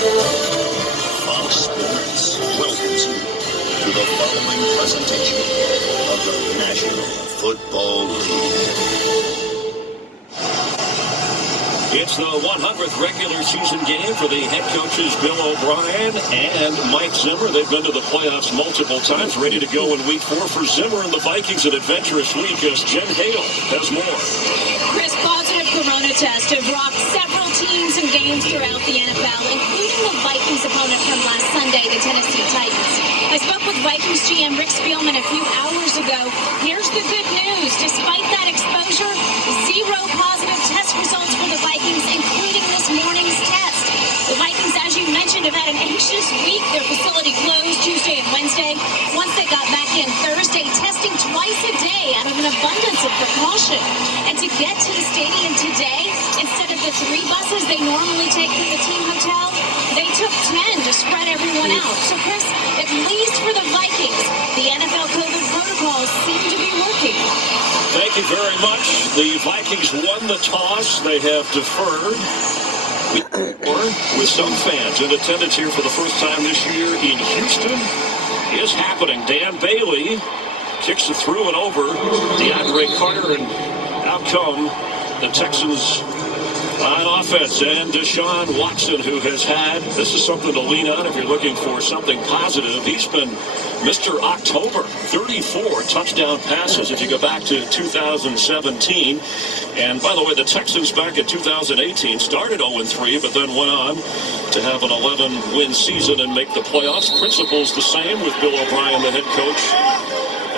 Fox Sports welcomes you to the following presentation of the National Football League. It's the 100th regular season game for the head coaches Bill O'Brien and Mike Zimmer. They've been to the playoffs multiple times, ready to go in week 4 for Zimmer and the Vikings. An adventurous week as Jen Hale has more. Chris, positive corona test have rocked several teams and games throughout the NFL, including the Vikings opponent from last Sunday, the Tennessee Titans. I spoke with Vikings GM Rick Spielman a few hours ago. Here's the good news. Despite that exposure, 0 positive test results for the Vikings, including this morning's test. The Vikings, as you mentioned, have had an anxious week. Their facility closed Tuesday and Wednesday. Once they got back in Thursday, testing twice a day out of an abundance of precaution. And to get to the stadium today, instead of the 3 buses they normally take from the team hotel, they took 10 to spread everyone out. So, Chris, at least for the Vikings, the NFL COVID protocols seem to be working. Thank you very much. The Vikings won the toss. They have deferred. With some fans in attendance here for the first time this year in Houston is happening. Dan Bailey kicks it through and over DeAndre Carter, and out come the Texans on offense. And Deshaun Watson, who has had, this is something to lean on if you're looking for something positive. He's been Mr. October, 34 touchdown passes if you go back to 2017. And by the way, the Texans back in 2018 started 0-3, but then went on to have an 11-win season and make the playoffs. Principles the same with Bill O'Brien, the head coach,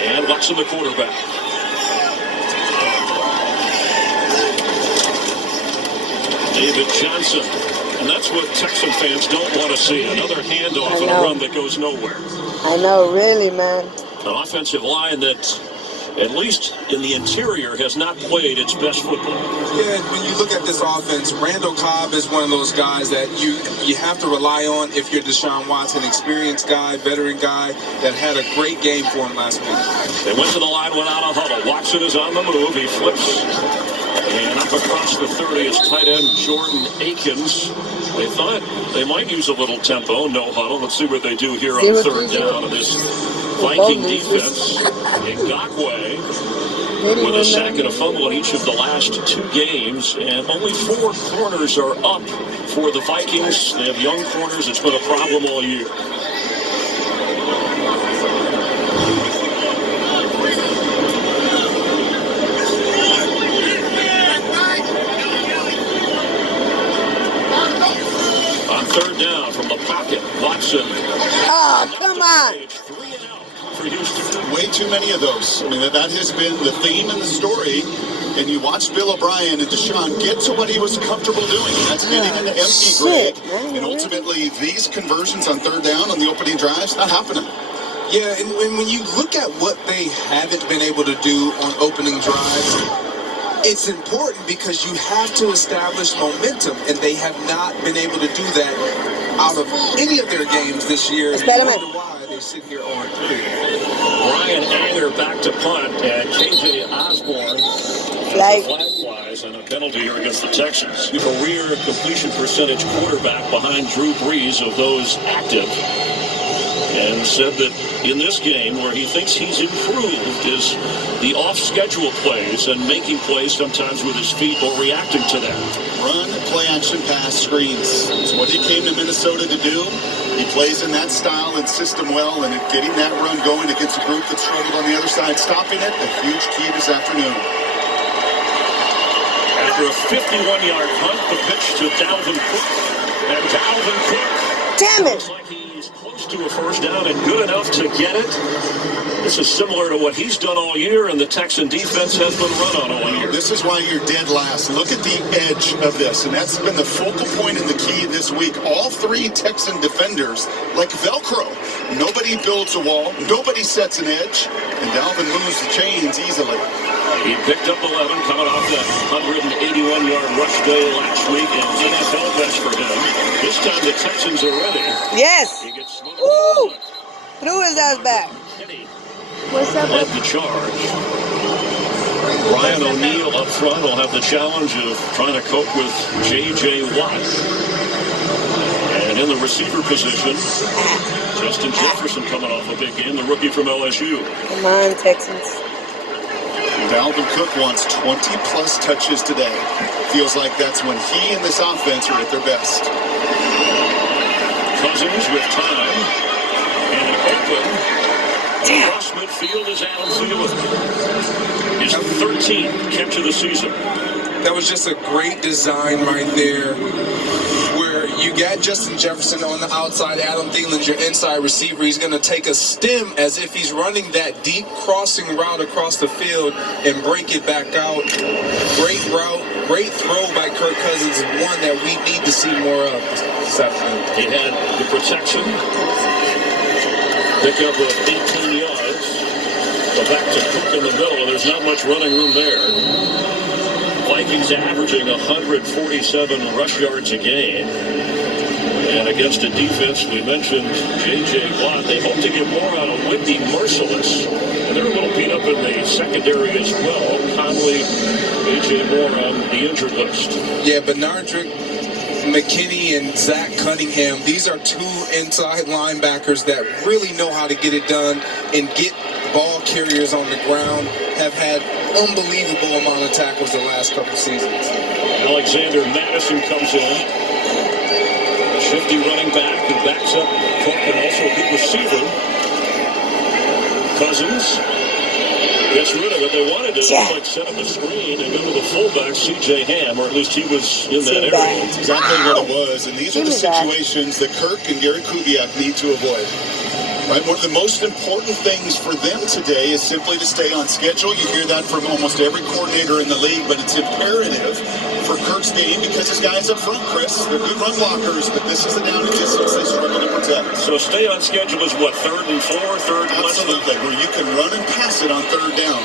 and Watson, the quarterback. David Johnson. And that's what Texan fans don't want to see. Another handoff and a run that goes nowhere. I know, really, man. An offensive line that, at least in the interior, has not played its best football. Yeah, when you look at this offense, Randall Cobb is one of those guys that you have to rely on if you're Deshaun Watson, experienced guy, veteran guy that had a great game for him last week. They went to the line without a huddle. Watson is on the move. He flips. And up across the 30 is tight end Jordan Akins. They thought they might use a little tempo, no huddle. Let's see what they do here on third down of this Viking defense. Ngakwe with a sack and a fumble in each of the last 2 games. And only 4 corners are up for the Vikings. They have young corners. It's been a problem all year. Third down from the pocket, Watson. Oh, come on. 3 and out for Houston. Way too many of those. I mean, that has been the theme and the story. And you watch Bill O'Brien and Deshaun get to what he was comfortable doing. That's getting an empty grid. And ultimately, these conversions on third down on the opening drives, not happening. Yeah, and when you look at what they haven't been able to do on opening drives, it's important because you have to establish momentum, and they have not been able to do that out of any of their games this year. And I wonder why they sit here on 3. Brian Anger back to punt, and KJ Osborne flag flies and a penalty here against the Texans. Career completion percentage quarterback behind Drew Brees of those active. And said that in this game where he thinks he's improved is the off-schedule plays and making plays sometimes with his feet or reacting to that. Run, play action, pass, screens. It's what he came to Minnesota to do. He plays in that style and system well, and getting that run going against a group that struggled on the other side, stopping it, a huge key this afternoon. After a 51-yard punt, the pitch to Dalvin Cook. And Dalvin Cook. Damn it! To a first down and good enough to get it. This is similar to what he's done all year, and the Texan defense has been run on all year. This is why you're dead last. Look at the edge of this, and that's been the focal point and the key this week. All 3 Texan defenders, like Velcro. Nobody builds a wall, nobody sets an edge, and Dalvin moves the chains easily. He picked up 11 coming off that 181-yard rush day last week, and NFL best for him. This time the Texans are ready. Yes. Woo! Threw his ass back. What's up? Led the charge. Ryan O'Neal up front will have the challenge of trying to cope with J.J. Watt. And in the receiver position, Justin Jefferson coming off a big game, the rookie from LSU. Come on, Texans. Dalvin Cook wants 20-plus touches today. Feels like that's when he and this offense are at their best. Cousins with time. And an open. Across midfield is Adam Thielen. His 13th catch of the season. That was just a great design right there, where you got Justin Jefferson on the outside, Adam Thielen's your inside receiver. He's going to take a stem as if he's running that deep crossing route across the field and break it back out. Great route, great throw by Kirk Cousins, one that we need to see more of this afternoon. He had the protection, pick up of 18 yards, go back to Cook in the middle, and there's not much running room there. Vikings averaging 147 rush yards a game. And against a defense, we mentioned J.J. Watt. They hope to get more out of Whitney Merciless. And they're a little beat up in the secondary as well. Conley, A.J. Moore on the injured list. Yeah, Benardrick, McKinney, and Zach Cunningham, these are two inside linebackers that really know how to get it done and get ball carriers on the ground, have had unbelievable amount of tackles the last couple seasons. Alexander Madison comes in. Shifty running back who backs up Cook and also a good receiver. Cousins gets rid of it. They wanted to like set up a screen and go to the fullback, C.J. Ham, or at least he was in that area. That's exactly what it was. And these are the situations that Kirk and Gary Kubiak need to avoid. Right, one of the most important things for them today is simply to stay on schedule. You hear that from almost every coordinator in the league, but it's imperative for Kirk's game because his guys up front, Chris, they're good run blockers, but this is the down and distance they struggle to protect. So stay on schedule is what, 3rd and 4, third and less? Absolutely, where you can run and pass it on 3rd down.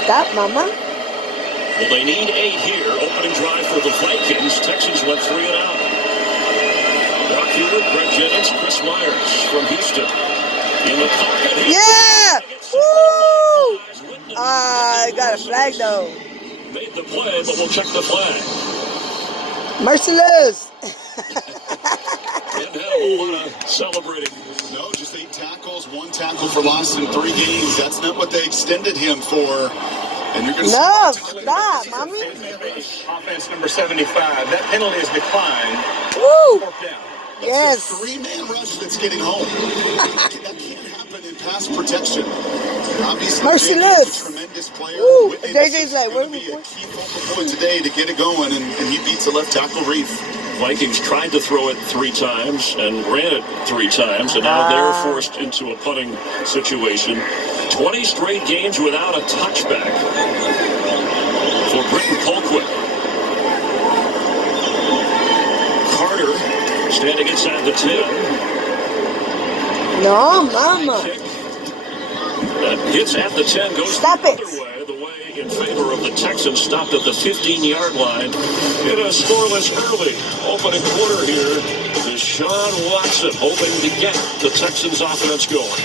Stop, Mama. Well, they need 8 here. Opening drive for the Vikings. Texans went 3 and out. Brock Hewitt, Greg Jennings, Chris Myers from Houston. In the pocket. Yeah! Woo! I got a flag though. Made the play, but we'll check the flag. Merciless. Didn't have a whole lot of celebrating. No, just 8 tackles, 1 tackle for loss in 3 games. That's not what they extended him for. And you're going to stop, Mommy. Offense number 75. That penalty is declined. Woo! That's yes. a 3-man rush that's getting home. That can't happen in pass protection. Obviously, Merciless. JJ's a tremendous player. Woo! JJ's like, going to be a key focal point today to get it going, and he beats the left tackle Reef. Vikings tried to throw it 3 times and ran it 3 times, and now they're forced into a punting situation. 20 straight games without a touchback for Britton Colquitt. Carter standing inside the 10. No, Mama. That hits at the 10, goes Stop the it. other way. The way in favor of the Texans, stopped at the 15-yard line. In a scoreless early opening quarter here. Deshaun Watson hoping to get the Texans offense going.